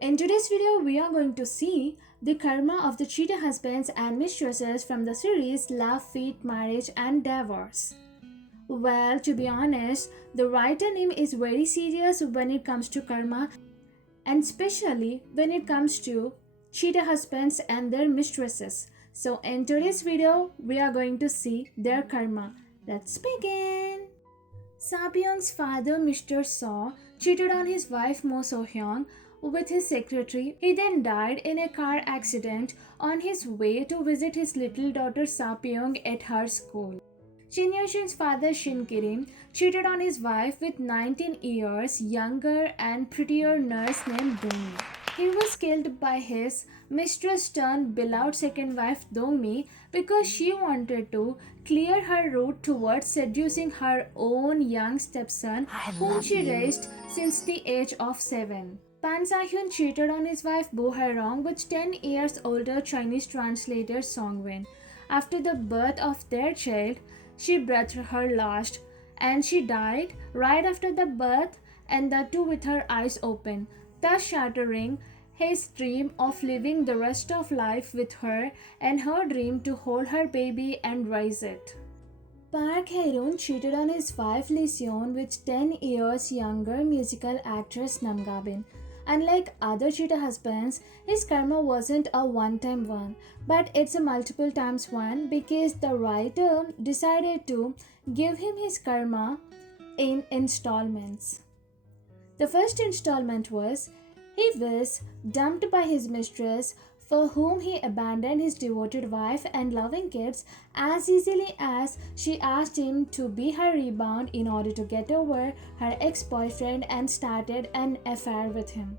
In today's video, we are going to see the karma of the cheater husbands and mistresses from the series Love, Fate, Marriage and Divorce. Well, to be honest, the writer name is very serious when it comes to karma and especially when it comes to cheater husbands and their mistresses. So in today's video, we are going to see their karma. Let's begin. Sapyeong's father, Mr. Saw, cheated on his wife Mo So-hyung with his secretary. He then died in a car accident on his way to visit his little daughter Sapyeong at her school. Shin father Shin cheated on his wife with 19 years younger and prettier nurse named Dong. He was killed by his mistress turned beloved second wife Dongmi because she wanted to clear her route towards seducing her own young stepson whom she raised since the age of 7. Pan Sa-hyun cheated on his wife Bo Hae-rong with 10 years older Chinese translator Song-win. After the birth of their child, she breathed her last and she died right after the birth, and that too with her eyes open, thus shattering his dream of living the rest of life with her and her dream to hold her baby and raise it. Park Hae-ryun cheated on his wife Lee Seon with 10 years younger musical actress Nam Ga-bin. Unlike other cheater husbands, his karma wasn't a one-time one, but it's a multiple times one because the writer decided to give him his karma in installments. The first installment was he was dumped by his mistress, for whom he abandoned his devoted wife and loving kids as easily as she asked him to be her rebound in order to get over her ex-boyfriend and started an affair with him.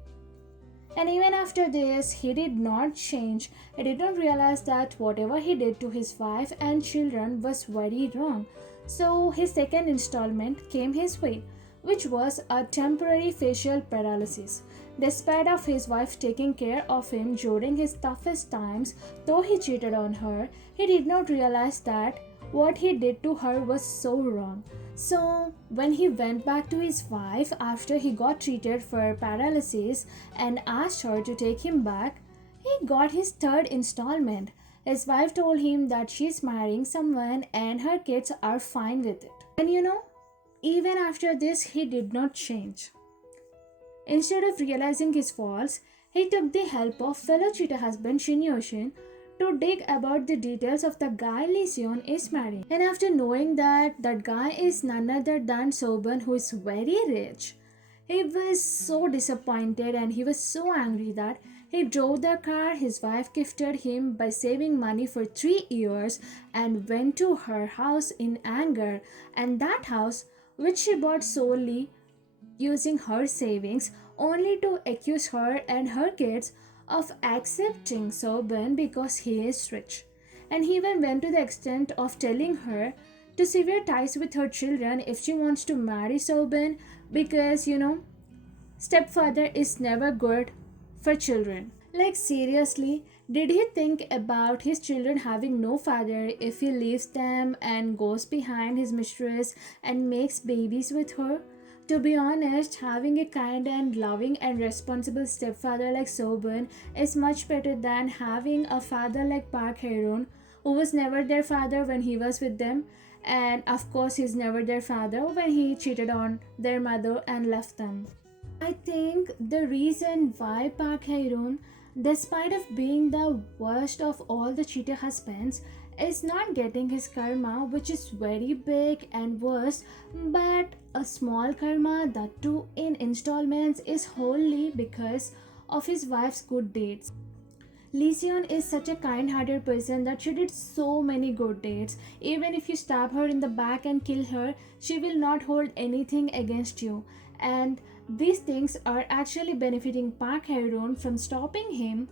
And even after this, he did not change. He did not realize that whatever he did to his wife and children was very wrong. So his second installment came his way, which was a temporary facial paralysis. Despite of his wife taking care of him during his toughest times, though he cheated on her, he did not realize that what he did to her was so wrong. So when he went back to his wife after he got treated for paralysis and asked her to take him back, he got his third installment. His wife told him that she's marrying someone and her kids are fine with it. And even after this, he did not change. Instead of realizing his faults, he took the help of fellow cheater husband Shin to dig about the details of the guy Lee Seon is marrying. And after knowing that that guy is none other than Soban, who is very rich, he was so disappointed and he was so angry that he drove the car his wife gifted him by saving money for 3 years and went to her house in anger, and that house which she bought solely using her savings, only to accuse her and her kids of accepting Soban because he is rich. And he even went to the extent of telling her to sever ties with her children if she wants to marry Soban because stepfather is never good for children. Like seriously, did he think about his children having no father if he leaves them and goes behind his mistress and makes babies with her? To be honest, having a kind and loving and responsible stepfather like Soban is much better than having a father like Park Hae-ryun, who was never their father when he was with them, and of course he's never their father when he cheated on their mother and left them. I think the reason why Park Hae-ryun, despite of being the worst of all the cheater husbands, is not getting his karma, which is very big and worse, but a small karma, that too in installments, is wholly because of his wife's good deeds. Lee Seon is such a kind-hearted person that she did so many good deeds. Even if you stab her in the back and kill her, she will not hold anything against you. And these things are actually benefiting Park Hae-ryun from stopping him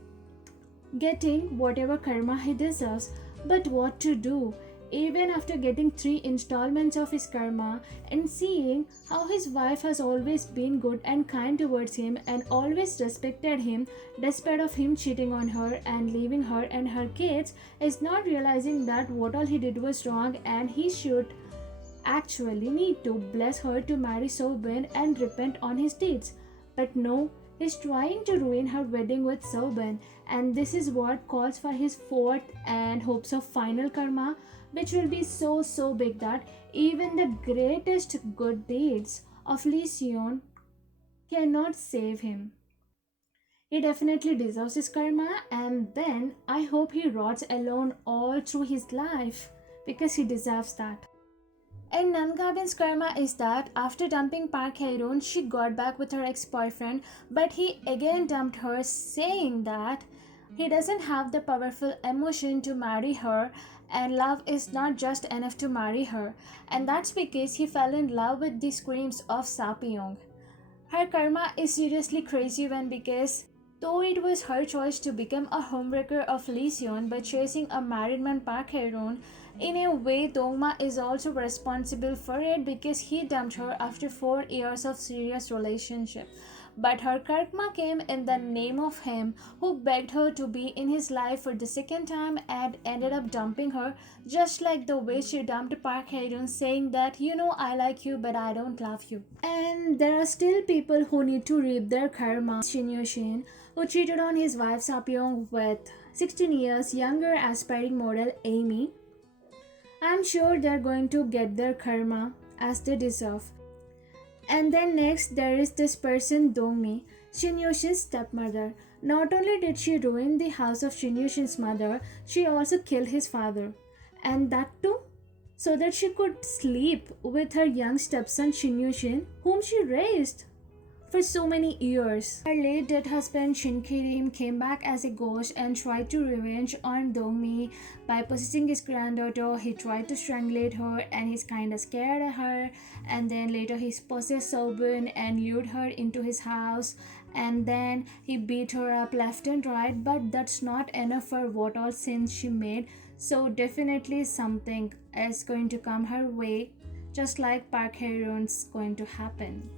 getting whatever karma he deserves. But what to do? Even after getting 3 installments of his karma and seeing how his wife has always been good and kind towards him and always respected him despite of him cheating on her and leaving her and her kids, is not realizing that what all he did was wrong and he should actually need to bless her to marry Soban and repent on his deeds. But no, is trying to ruin her wedding with Soban, and this is what calls for his fourth and hopes of final karma, which will be so big that even the greatest good deeds of Lee Seon cannot save him. He definitely deserves his karma, and then I hope he rots alone all through his life because he deserves that. And Nangabin's karma is that after dumping Park Hae-roon, she got back with her ex-boyfriend, but he again dumped her, saying that he doesn't have the powerful emotion to marry her, and love is not just enough to marry her. And that's because he fell in love with the screams of Sapyong. Her karma is seriously crazy one because though it was her choice to become a homewrecker of Lee Seon by chasing a married man Park Hae-roon, in a way Dongma is also responsible for it because he dumped her after 4 years of serious relationship. But her karma came in the name of him who begged her to be in his life for the second time and ended up dumping her, just like the way she dumped Park Hae-roon, saying that you know I like you but I don't love you. And there are still people who need to reap their karma. Shin, who cheated on his wife Sapyong with 16 years younger aspiring model Amy. I'm sure they're going to get their karma as they deserve. And then next there is this person Dongmi, Shin Yoshin's stepmother. Not only did she ruin the house of Shin Yoshin's mother, she also killed his father. And that too so that she could sleep with her young stepson Shin Yoshin, whom she raised for so many years. Her late dead husband Shin Kirim came back as a ghost and tried to revenge on Dongmi by possessing his granddaughter. He tried to strangulate her and he's kinda scared of her, and then later he possessed Sobun and lured her into his house, and then he beat her up left and right, but that's not enough for what all sins she made. So definitely something is going to come her way, just like Park Hae-roon's going to happen.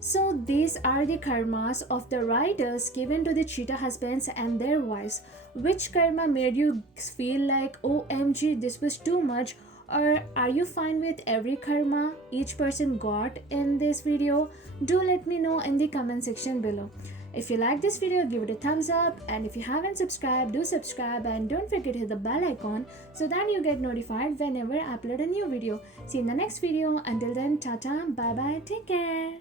So these are the karmas of the writers given to the cheetah husbands and their wives. Which karma made you feel like OMG this was too much, or are you fine with every karma each person got in this video? Do let me know in the comment section below. If you like this video, give it a thumbs up, and if you haven't subscribed, do subscribe, and don't forget to hit the bell icon so that you get notified whenever I upload a new video. See you in the next video. Until then, tata, bye bye, take care.